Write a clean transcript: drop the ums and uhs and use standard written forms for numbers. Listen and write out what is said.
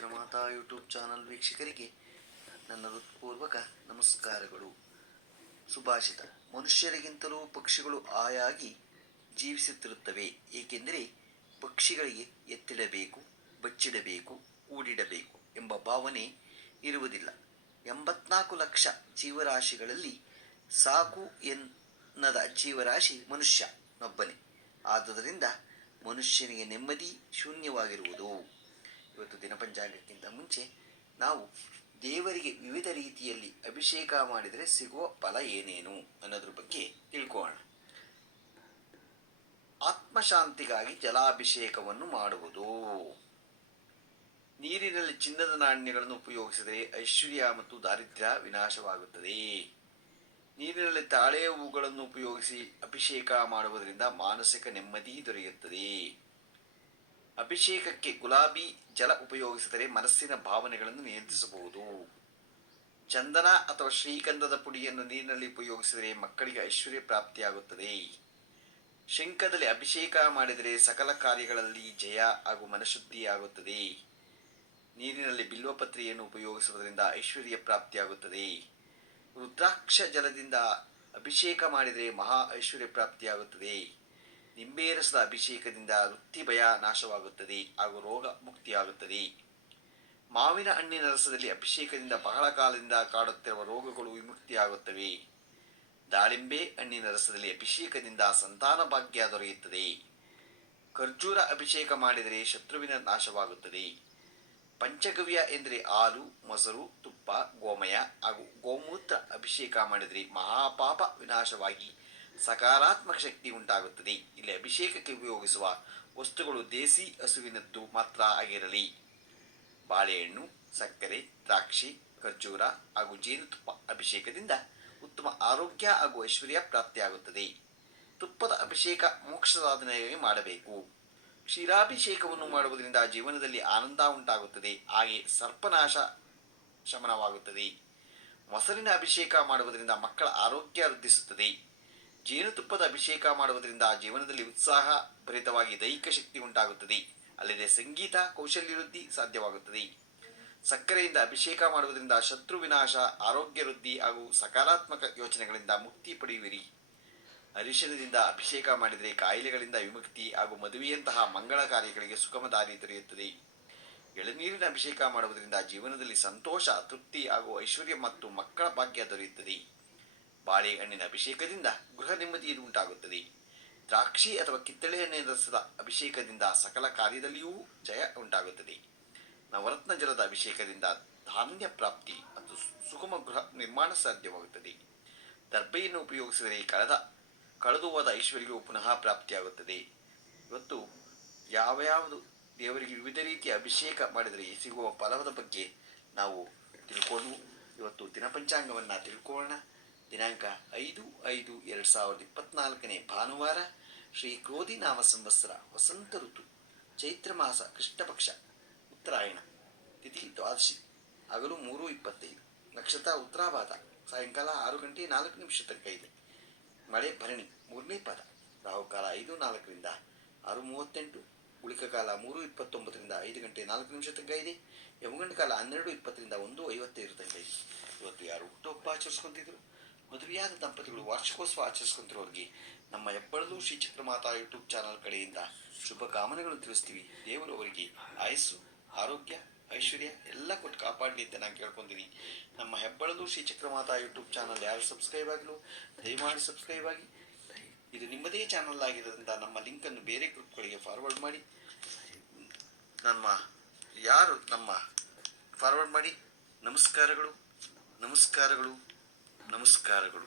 ಚಿತ್ರಮಾತಾ YouTube channel ವೀಕ್ಷಕರಿಗೆ ನನ್ನ ಹೃತ್ಪೂರ್ವಕ ನಮಸ್ಕಾರಗಳು. ಸುಭಾಷಿತ: ಮನುಷ್ಯರಿಗಿಂತಲೂ ಪಕ್ಷಿಗಳು ಹಾಯಾಗಿ ಜೀವಿಸುತ್ತಿರುತ್ತವೆ, ಏಕೆಂದರೆ ಪಕ್ಷಿಗಳಿಗೆ ಎತ್ತಿಡಬೇಕು, ಬಚ್ಚಿಡಬೇಕು, ಕೂಡಿಡಬೇಕು ಎಂಬ ಭಾವನೆ ಇರುವುದಿಲ್ಲ. 84 ಲಕ್ಷ ಜೀವರಾಶಿಗಳಲ್ಲಿ ಸಾಕು ಎನ್ನದ ಜೀವರಾಶಿ ಮನುಷ್ಯನೊಬ್ಬನೇ. ಆದುದರಿಂದ ಮನುಷ್ಯನಿಗೆ ನೆಮ್ಮದಿ ಶೂನ್ಯವಾಗಿರುವುದು. ಇವತ್ತು ದಿನಪಂಚಾಂಗಕ್ಕಿಂತ ಮುಂಚೆ ನಾವು ದೇವರಿಗೆ ವಿವಿಧ ರೀತಿಯಲ್ಲಿ ಅಭಿಷೇಕ ಮಾಡಿದರೆ ಸಿಗುವ ಫಲ ಏನೇನು ಅನ್ನೋದ್ರ ಬಗ್ಗೆ ತಿಳ್ಕೊಳ್ಳೋಣ. ಆತ್ಮಶಾಂತಿಗಾಗಿ ಜಲಾಭಿಷೇಕವನ್ನು ಮಾಡುವುದು. ನೀರಿನಲ್ಲಿ ಚಿನ್ನದ ನಾಣ್ಯಗಳನ್ನು ಉಪಯೋಗಿಸಿದರೆ ಐಶ್ವರ್ಯ ಮತ್ತು ದಾರಿದ್ರ್ಯ ವಿನಾಶವಾಗುತ್ತದೆ. ನೀರಿನಲ್ಲಿ ತಾಳೆ ಹೂಗಳನ್ನು ಉಪಯೋಗಿಸಿ ಅಭಿಷೇಕ ಮಾಡುವುದರಿಂದ ಮಾನಸಿಕ ನೆಮ್ಮದಿ ದೊರೆಯುತ್ತದೆ. ಅಭಿಷೇಕಕ್ಕೆ ಗುಲಾಬಿ ಜಲ ಉಪಯೋಗಿಸಿದರೆ ಮನಸ್ಸಿನ ಭಾವನೆಗಳನ್ನು ನಿಯಂತ್ರಿಸಬಹುದು. ಚಂದನ ಅಥವಾ ಶ್ರೀಗಂಧದ ಪುಡಿಯನ್ನು ನೀರಿನಲ್ಲಿ ಉಪಯೋಗಿಸಿದರೆ ಮಕ್ಕಳಿಗೆ ಐಶ್ವರ್ಯ ಪ್ರಾಪ್ತಿಯಾಗುತ್ತದೆ. ಶಂಖದಲ್ಲಿ ಅಭಿಷೇಕ ಮಾಡಿದರೆ ಸಕಲ ಕಾರ್ಯಗಳಲ್ಲಿ ಜಯ ಹಾಗೂ ಮನಶುದ್ಧಿಯಾಗುತ್ತದೆ. ನೀರಿನಲ್ಲಿ ಬಿಲ್ವಪತ್ರೆಯನ್ನು ಉಪಯೋಗಿಸುವುದರಿಂದ ಐಶ್ವರ್ಯ ಪ್ರಾಪ್ತಿಯಾಗುತ್ತದೆ. ರುದ್ರಾಕ್ಷ ಜಲದಿಂದ ಅಭಿಷೇಕ ಮಾಡಿದರೆ ಮಹಾ ಐಶ್ವರ್ಯ ಪ್ರಾಪ್ತಿಯಾಗುತ್ತದೆ. ನಿಂಬೆ ರಸದ ಅಭಿಷೇಕದಿಂದ ವೃತ್ತಿ ಭಯ ನಾಶವಾಗುತ್ತದೆ ಹಾಗೂ ರೋಗ ಮುಕ್ತಿಯಾಗುತ್ತದೆ. ಮಾವಿನ ಹಣ್ಣಿನ ರಸದಲ್ಲಿ ಅಭಿಷೇಕದಿಂದ ಬಹಳ ಕಾಲದಿಂದ ಕಾಡುತ್ತಿರುವ ರೋಗಗಳು ವಿಮುಕ್ತಿಯಾಗುತ್ತವೆ. ದಾಳಿಂಬೆ ಹಣ್ಣಿನ ರಸದಲ್ಲಿ ಅಭಿಷೇಕದಿಂದ ಸಂತಾನ ಭಾಗ್ಯ ದೊರೆಯುತ್ತದೆ. ಖರ್ಜೂರ ಅಭಿಷೇಕ ಮಾಡಿದರೆ ಶತ್ರುವಿನ ನಾಶವಾಗುತ್ತದೆ. ಪಂಚಗವ್ಯ ಎಂದರೆ ಹಾಲು, ಮೊಸರು, ತುಪ್ಪ, ಗೋಮಯ ಹಾಗೂ ಗೋಮೂತ್ರ ಅಭಿಷೇಕ ಮಾಡಿದರೆ ಮಹಾಪಾಪ ವಿನಾಶವಾಗಿ ಸಕಾರಾತ್ಮಕ ಶಕ್ತಿ ಉಂಟಾಗುತ್ತದೆ. ಇಲ್ಲಿ ಅಭಿಷೇಕಕ್ಕೆ ಉಪಯೋಗಿಸುವ ವಸ್ತುಗಳು ದೇಸಿ ಹಸುವಿನದ್ದು ಮಾತ್ರ ಆಗಿರಲಿ. ಬಾಳೆಹಣ್ಣು, ಸಕ್ಕರೆ, ದ್ರಾಕ್ಷಿ, ಖರ್ಜೂರ ಹಾಗೂ ಜೇನುತುಪ್ಪ ಅಭಿಷೇಕದಿಂದ ಉತ್ತಮ ಆರೋಗ್ಯ ಹಾಗೂ ಐಶ್ವರ್ಯ ಪ್ರಾಪ್ತಿಯಾಗುತ್ತದೆ. ತುಪ್ಪದ ಅಭಿಷೇಕ ಮೋಕ್ಷ ಸಾಧನೆಯಾಗಿ ಮಾಡಬೇಕು. ಕ್ಷೀರಾಭಿಷೇಕವನ್ನು ಮಾಡುವುದರಿಂದ ಜೀವನದಲ್ಲಿ ಆನಂದ ಉಂಟಾಗುತ್ತದೆ, ಹಾಗೆ ಸರ್ಪನಾಶ ಶಮನವಾಗುತ್ತದೆ. ಮೊಸರಿನ ಅಭಿಷೇಕ ಮಾಡುವುದರಿಂದ ಮಕ್ಕಳ ಆರೋಗ್ಯ ವೃದ್ಧಿಸುತ್ತದೆ. ಜೇನುತುಪ್ಪದ ಅಭಿಷೇಕ ಮಾಡುವುದರಿಂದ ಜೀವನದಲ್ಲಿ ಉತ್ಸಾಹ ಭರಿತವಾಗಿ ದೈಹಿಕ ಶಕ್ತಿ ಉಂಟಾಗುತ್ತದೆ, ಅಲ್ಲದೆ ಸಂಗೀತ ಕೌಶಲ್ಯವೃದ್ಧಿ ಸಾಧ್ಯವಾಗುತ್ತದೆ. ಸಕ್ಕರೆಯಿಂದ ಅಭಿಷೇಕ ಮಾಡುವುದರಿಂದ ಶತ್ರು ವಿನಾಶ, ಆರೋಗ್ಯ ವೃದ್ಧಿ ಹಾಗೂ ಸಕಾರಾತ್ಮಕ ಯೋಚನೆಗಳಿಂದ ಮುಕ್ತಿ ಪಡೆಯುವಿರಿ. ಅರಿಶಿಣದಿಂದ ಅಭಿಷೇಕ ಮಾಡಿದರೆ ಕಾಯಿಲೆಗಳಿಂದ ವಿಮುಕ್ತಿ ಹಾಗೂ ಮದುವೆಯಂತಹ ಮಂಗಳ ಕಾರ್ಯಗಳಿಗೆ ಸುಗಮ ದಾರಿ ದೊರೆಯುತ್ತದೆ. ಎಳನೀರಿನ ಅಭಿಷೇಕ ಮಾಡುವುದರಿಂದ ಜೀವನದಲ್ಲಿ ಸಂತೋಷ, ತೃಪ್ತಿ ಹಾಗೂ ಐಶ್ವರ್ಯ ಮತ್ತು ಮಕ್ಕಳ ಭಾಗ್ಯ ದೊರೆಯುತ್ತದೆ. ಬಾಳೆಹಣ್ಣಿನ ಅಭಿಷೇಕದಿಂದ ಗೃಹ ನೆಮ್ಮದಿ ಉಂಟಾಗುತ್ತದೆ. ದ್ರಾಕ್ಷಿ ಅಥವಾ ಕಿತ್ತಳೆ ಹಣ್ಣಿನ ರಸದ ಅಭಿಷೇಕದಿಂದ ಸಕಲ ಕಾರ್ಯದಲ್ಲಿಯೂ ಜಯ ಉಂಟಾಗುತ್ತದೆ. ನವರತ್ನ ಜಲದ ಅಭಿಷೇಕದಿಂದ ಧಾನ್ಯ ಪ್ರಾಪ್ತಿ ಮತ್ತು ಸುಗಮ ಗೃಹ ನಿರ್ಮಾಣ ಸಾಧ್ಯವಾಗುತ್ತದೆ. ದರ್ಬೆಯನ್ನು ಉಪಯೋಗಿಸಿದರೆ ಕಳೆದು ಹೋದ ಐಶ್ವರ್ಯವು ಪುನಃ ಪ್ರಾಪ್ತಿಯಾಗುತ್ತದೆ. ಇವತ್ತು ಯಾವ್ಯಾವುದು ದೇವರಿಗೆ ವಿವಿಧ ರೀತಿಯ ಅಭಿಷೇಕ ಮಾಡಿದರೆ ಸಿಗುವ ಫಲದ ಬಗ್ಗೆ ನಾವು ತಿಳ್ಕೊಂಡು ಇವತ್ತು ದಿನಪಂಚಾಂಗವನ್ನು ತಿಳ್ಕೊಳ್ಳೋಣ. ದಿನಾಂಕ 5/5/2024 ಭಾನುವಾರ, ಶ್ರೀ ಕ್ರೋಧಿ ನಾಮ ಸಂವತ್ಸರ, ವಸಂತ ಋತು, ಚೈತ್ರ ಮಾಸ, ಕೃಷ್ಣ ಪಕ್ಷ, ಉತ್ತರಾಯಣ, ತಿಥಿ ದ್ವಾದಶಿ, ಹಗಲು 3:25, ನಕ್ಷತ್ರ ಉತ್ತರಾಭಾದ, ಸಾಯಂಕಾಲ 6:04 ತನಕ ಇದೆ. ಮಳೆ ಭರಣಿ 3ನೇ ಪಾದ. ರಾಹುಕಾಲ 5:04 6:38, ಉಳಿಕ ಕಾಲ 3:29 5:04 ತನಕ ಇದೆ. ಯಮಗಂಡ ಕಾಲ 12:20 1:55 ತನಕ ಇದೆ. ಇವತ್ತು ಯಾರು ಹುಟ್ಟುಹಬ್ಬ ಆಚರಿಸ್ಕೊಂತಿದ್ರು, ಮದುವೆಯಾದ ದಂಪತಿಗಳು ವಾರ್ಷಿಕೋತ್ಸವ ಆಚರಿಸ್ಕೊಂತಿರೋರಿಗೆ ನಮ್ಮ ಹೆಬ್ಬಳಲು ಶ್ರೀ ಚಿತ್ರಮಾತಾ ಯೂಟ್ಯೂಬ್ ಚಾನಲ್ ಕಡೆಯಿಂದ ಶುಭ ಕಾಮನೆಗಳನ್ನು ತಿಳಿಸ್ತೀವಿ. ದೇವರು ಅವರಿಗೆ ಆಯಸ್ಸು, ಆರೋಗ್ಯ, ಐಶ್ವರ್ಯ ಎಲ್ಲ ಕೊಟ್ಟು ಕಾಪಾಡಲಿ ಅಂತ ನಾನು ಕೇಳ್ಕೊತೀನಿ. ನಮ್ಮ ಹೆಬ್ಬಳಲು ಶ್ರೀ ಚಿತ್ರಮಾತಾ ಯೂಟ್ಯೂಬ್ ಚಾನಲ್ ಯಾರು ಸಬ್ಸ್ಕ್ರೈಬ್ ಆಗಲು ದಯಮಾಡಿ ಸಬ್ಸ್ಕ್ರೈಬ್ ಆಗಿ. ಇದು ನಿಮ್ಮದೇ ಚಾನಲ್ ಆಗಿರೋದ್ರಿಂದ ನಮ್ಮ ಲಿಂಕನ್ನು ಬೇರೆ ಗ್ರೂಪ್ಗಳಿಗೆ ಫಾರ್ವರ್ಡ್ ಮಾಡಿ. ಫಾರ್ವರ್ಡ್ ಮಾಡಿ. ನಮಸ್ಕಾರಗಳು, ನಮಸ್ಕಾರಗಳು, ನಮಸ್ಕಾರಗಳು.